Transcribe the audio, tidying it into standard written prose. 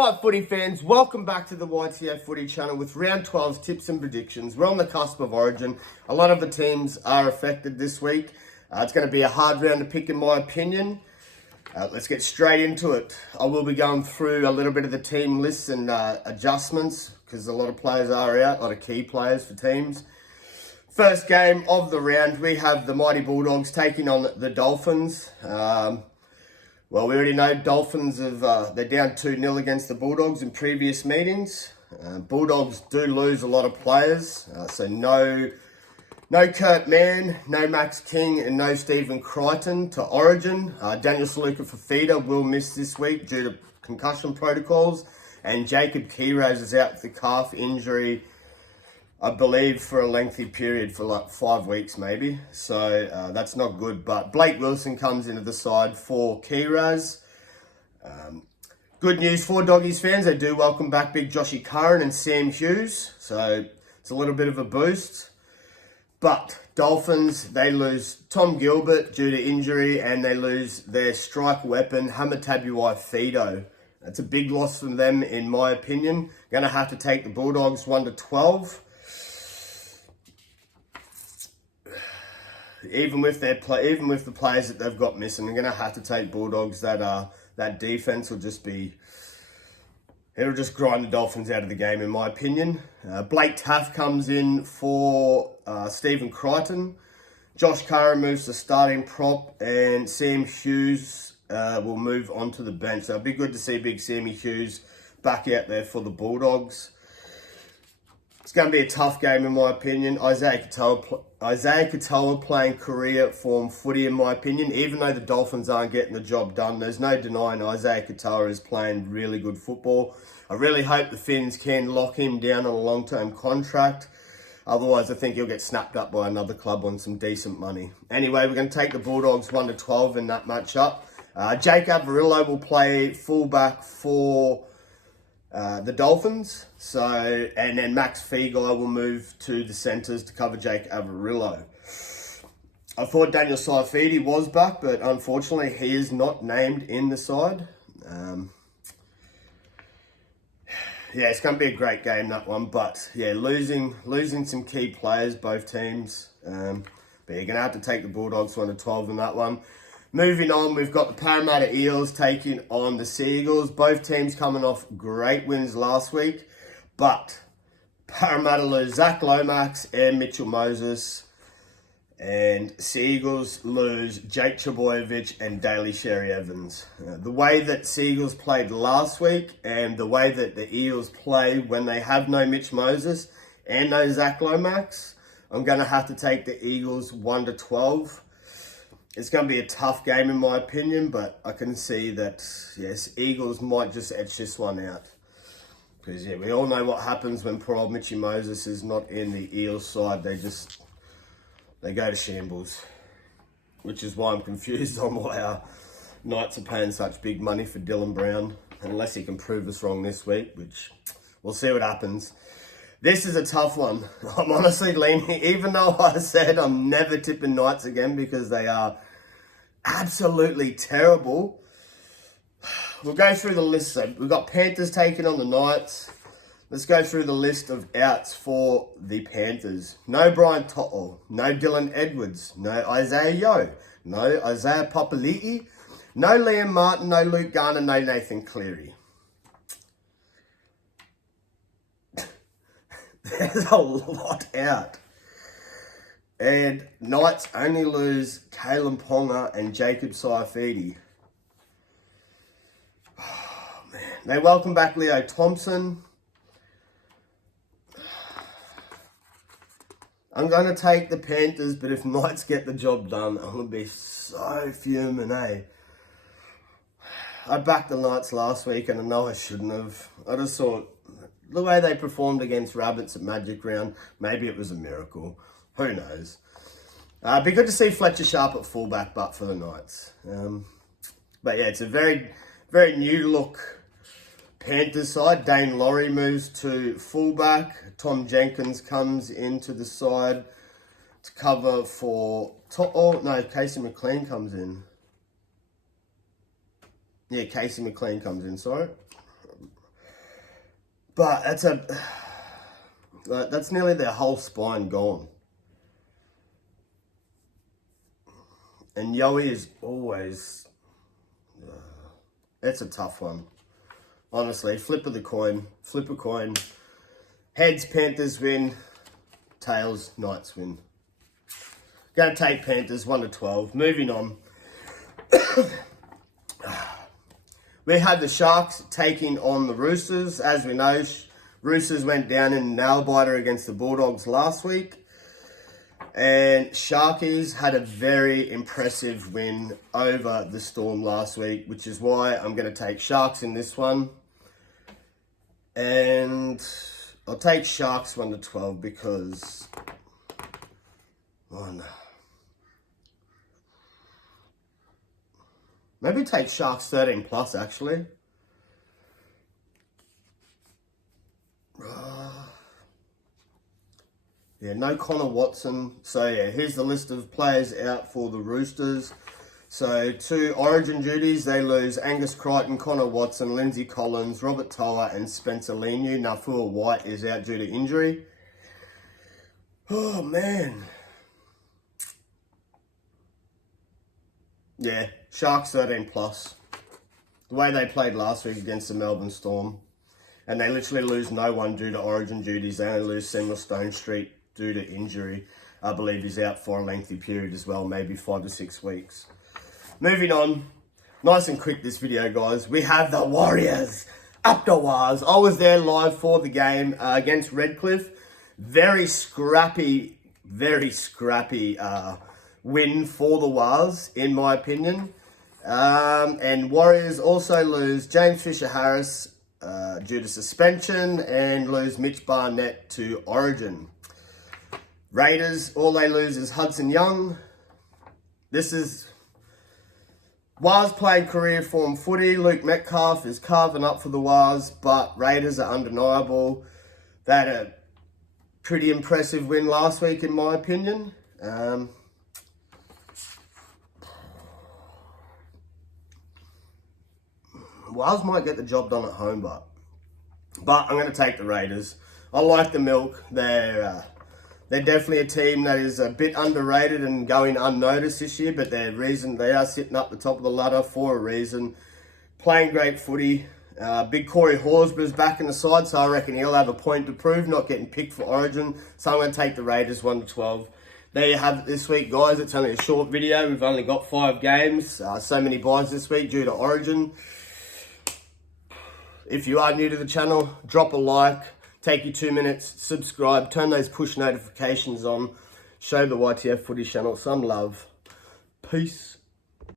Alright footy fans, welcome back to the YTA Footy channel with round 12's tips and predictions. We're on the cusp of Origin. A lot of the teams are affected this week. It's going to be a hard round to pick in my opinion. Let's get straight into it. I will be going through a little bit of the team lists and adjustments because a lot of players are out, a lot of key players for teams. First game of the round, we have the Mighty Bulldogs taking on the Dolphins. Well, we already know Dolphins they're down 2-0 against the Bulldogs in previous meetings. Bulldogs do lose a lot of players, so no Kurt Mann, no Max King, and no Stephen Crichton to Origin. Daniel Saluka-Fifita will miss this week due to concussion protocols, and Jacob Kiraz is out with the calf injury, I believe, for a lengthy period, for like 5 weeks maybe. So that's not good. But Blake Wilson comes into the side for Kiraz. Good news for Doggies fans. They do welcome back big Joshy Curran and Sam Hughes. So it's a little bit of a boost. But Dolphins, they lose Tom Gilbert due to injury, and they lose their strike weapon, Hamatabuai Fido. That's a big loss for them, in my opinion. Going to have to take the Bulldogs 1-12. Even with the players that they've got missing, they're going to have to take Bulldogs. That defense will just it'll just grind the Dolphins out of the game, in my opinion. Blake Taaffe comes in for Stephen Crichton. Josh Curran moves to starting prop, and Sam Hughes will move on to the bench. So it'll be good to see big Sammy Hughes back out there for the Bulldogs. It's going to be a tough game, in my opinion. Isaiah Katoa playing career form footy, in my opinion. Even though the Dolphins aren't getting the job done, there's no denying Isaiah Katoa is playing really good football. I really hope the Finns can lock him down on a long-term contract. Otherwise, I think he'll get snapped up by another club on some decent money. Anyway, we're going to take the Bulldogs 1-12 in that matchup. Jake Averillo will play fullback for the Dolphins. And then Max Feagai will move to the centres to cover Jake Averillo. I thought Daniel Saifidi was back, but unfortunately he is not named in the side. Yeah, it's going to be a great game, that one. But yeah, losing some key players, both teams. But you're going to have to take the Bulldogs 1-12 in that one. Moving on, we've got the Parramatta Eels taking on the Sea Eagles. Both teams coming off great wins last week. But Parramatta lose Zach Lomax and Mitchell Moses. And Sea Eagles lose Jake Trbojevic and Daly Sherry Evans. The way that Sea Eagles played last week and the way that the Eels play when they have no Mitch Moses and no Zach Lomax, I'm going to have to take the Eagles 1-12. It's going to be a tough game, in my opinion, but I can see that, yes, Eagles might just etch this one out. Because, yeah, we all know what happens when poor old Mitchy Moses is not in the Eels side. They go to shambles. Which is why I'm confused on why our Knights are paying such big money for Dylan Brown. Unless he can prove us wrong this week, which we'll see what happens. This is a tough one. I'm honestly leaning, even though I said I'm never tipping Knights again because they are absolutely terrible. We'll go through the list. So we've got Panthers taking on the Knights. Let's go through the list of outs for the Panthers. No Brian To'o, no Dylan Edwards, no Isaiah Yeo, no Isaiah Papali'i, no Liam Martin, no Luke Garner, no Nathan Cleary. There's a lot out. And Knights only lose Kalen Ponga and Jacob Saifidi. Oh, man. They welcome back Leo Thompson. I'm going to take the Panthers, but if Knights get the job done, I'm going to be so fuming, eh? I backed the Knights last week, and I know I shouldn't have. I just thought the way they performed against Rabbits at Magic Round, maybe it was a miracle. Who knows? It'd be good to see Fletcher Sharp at fullback, but for the Knights. But yeah, it's a very, very new look Panthers side. Dane Laurie moves to fullback. Tom Jenkins comes into the side to cover for Casey McLean comes in. Yeah, Casey McLean comes in, sorry. But that's nearly their whole spine gone. And Yowie is always... it's a tough one. Honestly, flip of the coin. Flip a coin. Heads, Panthers win. Tails, Knights win. Going to take Panthers 1-12. Moving on. We had the Sharks taking on the Roosters. As we know, Roosters went down in a nail-biter against the Bulldogs last week. And Sharkies had a very impressive win over the Storm last week, which is why I'm going to take Sharks in this one. And I'll take Sharks 1-12 because... oh no. Maybe take Sharks 13 plus, actually. Yeah, no Connor Watson. So, yeah, here's the list of players out for the Roosters. So, to Origin duties, they lose Angus Crichton, Connor Watson, Lindsay Collins, Robert Toa, and Spencer Leniu. Nafua White is out due to injury. Oh, man. Yeah, Sharks 13 plus. The way they played last week against the Melbourne Storm. And they literally lose no one due to Origin duties. They only lose Samuel Stone Street due to injury. I believe he's out for a lengthy period as well, maybe 5 to 6 weeks. Moving on. Nice and quick this video, guys. We have the Warriors up the Wars. I was there live for the game against Redcliffe. Very scrappy win for the Wars, in my opinion. And Warriors also lose James Fisher-Harris due to suspension and lose Mitch Barnett to Origin. Raiders, all they lose is Hudson Young. This is Wars playing career form footy. Luke Metcalf is carving up for the Wars, but Raiders are undeniable. They had a pretty impressive win last week, in my opinion. Wales might get the job done at home, but I'm going to take the Raiders. I like the milk. They're definitely a team that is a bit underrated and going unnoticed this year, but they are sitting up the top of the ladder for a reason. Playing great footy. Big Corey Horsburgh's back in the side, so I reckon he'll have a point to prove, not getting picked for Origin. So I'm going to take the Raiders 1-12. There you have it this week, guys. It's only a short video. We've only got 5 games. So many buys this week due to Origin. If you are new to the channel, drop a like, take you 2 minutes, subscribe, turn those push notifications on, show the YTF Footy channel some love. Peace.